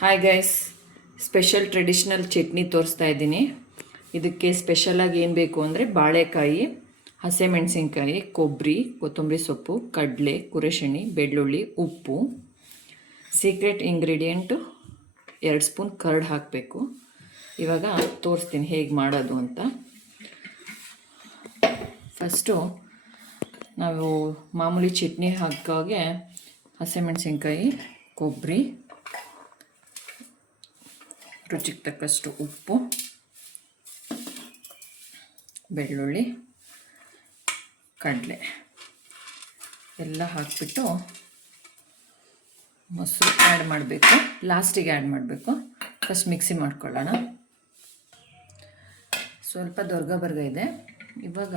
Hi guys, special traditional chutney ತೋರಿಸ್ತಾ ಇದ್ದೀನಿ. ಇದಕ್ಕೆ ಸ್ಪೆಷಲಾಗಿ ಏನು ಬೇಕು ಅಂದರೆ ಬಾಳೆಕಾಯಿ, ಹಸಿಮೆಣಸಿನ್ಕಾಯಿ, ಕೊಬ್ಬರಿ, ಕೊತ್ತಂಬರಿ ಸೊಪ್ಪು, ಕಡಲೆ, ಕುರೆಶೆಣಿ, ಬೆಳ್ಳುಳ್ಳಿ, ಉಪ್ಪು. ಸೀಕ್ರೆಟ್ ಇಂಗ್ರೀಡಿಯೆಂಟು 2 ಸ್ಪೂನ್ ಕರ್ಡ್ ಹಾಕಬೇಕು. ಇವಾಗ ತೋರಿಸ್ತೀನಿ ಹೇಗೆ ಮಾಡೋದು ಅಂತ. ಫಸ್ಟು ನಾವು ಮಾಮೂಲಿ ಚಟ್ನಿ ಹಾಕೋಗೆ ಹಸಿಮೆಣಸಿನ್ಕಾಯಿ, ಕೊಬ್ಬರಿ, ರುಚಿಗೆ ತಕ್ಕಷ್ಟು ಉಪ್ಪು, ಬೆಳ್ಳುಳ್ಳಿ, ಕಡಲೆ ಎಲ್ಲ ಹಾಕಿಬಿಟ್ಟು ಮೊಸರು ಆ್ಯಡ್ ಮಾಡಬೇಕು. ಲಾಸ್ಟಿಗೆ ಆ್ಯಡ್ ಮಾಡಬೇಕು. ಫಸ್ಟ್ ಮಿಕ್ಸಿ ಮಾಡ್ಕೊಳ್ಳೋಣ. ಸ್ವಲ್ಪ ದೊರ್ಗ ಇದೆ. ಇವಾಗ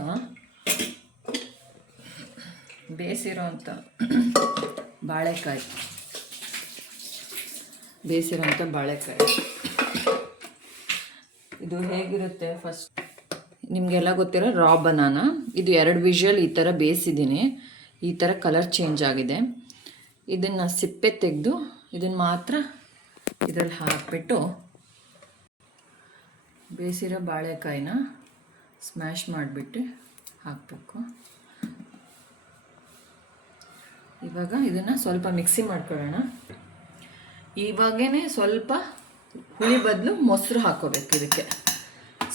ಬೇಯಿಸಿರೋಂಥ ಬಾಳೆಕಾಯಿ ಇದು ಹೇಗಿರುತ್ತೆ, ಫಸ್ಟ್ ನಿಮಗೆಲ್ಲ ಗೊತ್ತಿರೋ ರಾ ಬನಾನಾ. ಇದು 2 ವಿಷಲ್ ಈ ಥರ ಬೇಯಿಸಿದ್ದೀನಿ. ಈ ಥರ ಕಲರ್ ಚೇಂಜ್ ಆಗಿದೆ. ಇದನ್ನು ಸಿಪ್ಪೆ ತೆಗೆದು ಇದನ್ನು ಮಾತ್ರ ಇದರಲ್ಲಿ ಹಾಕಿಬಿಟ್ಟು ಬೇಯಿಸಿರೋ ಬಾಳೆಕಾಯಿನ ಸ್ಮ್ಯಾಶ್ ಮಾಡಿಬಿಟ್ಟು ಹಾಕಬೇಕು. ಇವಾಗ ಇದನ್ನು ಸ್ವಲ್ಪ ಮಿಕ್ಸಿ ಮಾಡ್ಕೊಳ್ಳೋಣ. ಇವಾಗೇ ಸ್ವಲ್ಪ ಹುಳಿ ಬದಲು ಮೊಸರು ಹಾಕೋಬೇಕು. ಇದಕ್ಕೆ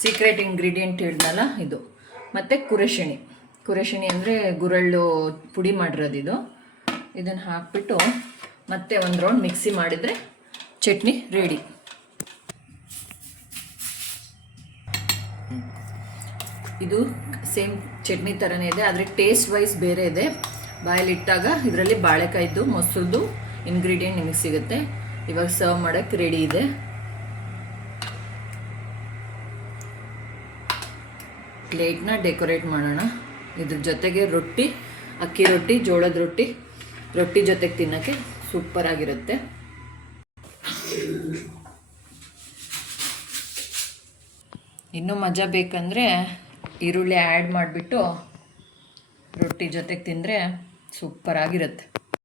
ಸೀಕ್ರೆಟ್ ಇಂಗ್ರೀಡಿಯೆಂಟ್ ಹೇಳಿದ್ನಲ್ಲ ಇದು. ಮತ್ತು ಕುರೆಶೆಣಿ ಅಂದರೆ ಗುರಳ್ಳು ಪುಡಿ ಮಾಡಿರೋದು ಇದು. ಇದನ್ನು ಹಾಕಿಬಿಟ್ಟು ಮತ್ತೆ ಒಂದು ರೌಂಡ್ ಮಿಕ್ಸಿ ಮಾಡಿದರೆ ಚಟ್ನಿ ರೆಡಿ. ಇದು ಸೇಮ್ ಚಟ್ನಿ ಥರನೇ ಇದೆ, ಆದರೆ ಟೇಸ್ಟ್ ವೈಸ್ ಬೇರೆ ಇದೆ. ಬಾಯಲ್ಲಿಟ್ಟಾಗ ಇದರಲ್ಲಿ ಬಾಳೆಕಾಯ್ದು ಮೊಸರದು ಇಂಗ್ರೀಡಿಯೆಂಟ್ ನಿಮಗೆ ಸಿಗುತ್ತೆ. ಇವಾಗ ಸರ್ವ್ ಮಾಡೋಕ್ಕೆ ರೆಡಿ ಇದೆ. ಪ್ಲೇಟ್ನ ಡೆಕೋರೇಟ್ ಮಾಡೋಣ. ಇದ್ರ ಜೊತೆಗೆ ರೊಟ್ಟಿ, ಅಕ್ಕಿ ರೊಟ್ಟಿ, ಜೋಳದ ರೊಟ್ಟಿ ಜೊತೆಗೆ ತಿನ್ನೋಕ್ಕೆ ಸೂಪರಾಗಿರುತ್ತೆ. ಇನ್ನೂ ಮಜಾ ಬೇಕಂದರೆ ಈರುಳ್ಳಿ ಆ್ಯಡ್ ಮಾಡಿಬಿಟ್ಟು ರೊಟ್ಟಿ ಜೊತೆಗೆ ತಿಂದರೆ ಸೂಪರಾಗಿರುತ್ತೆ.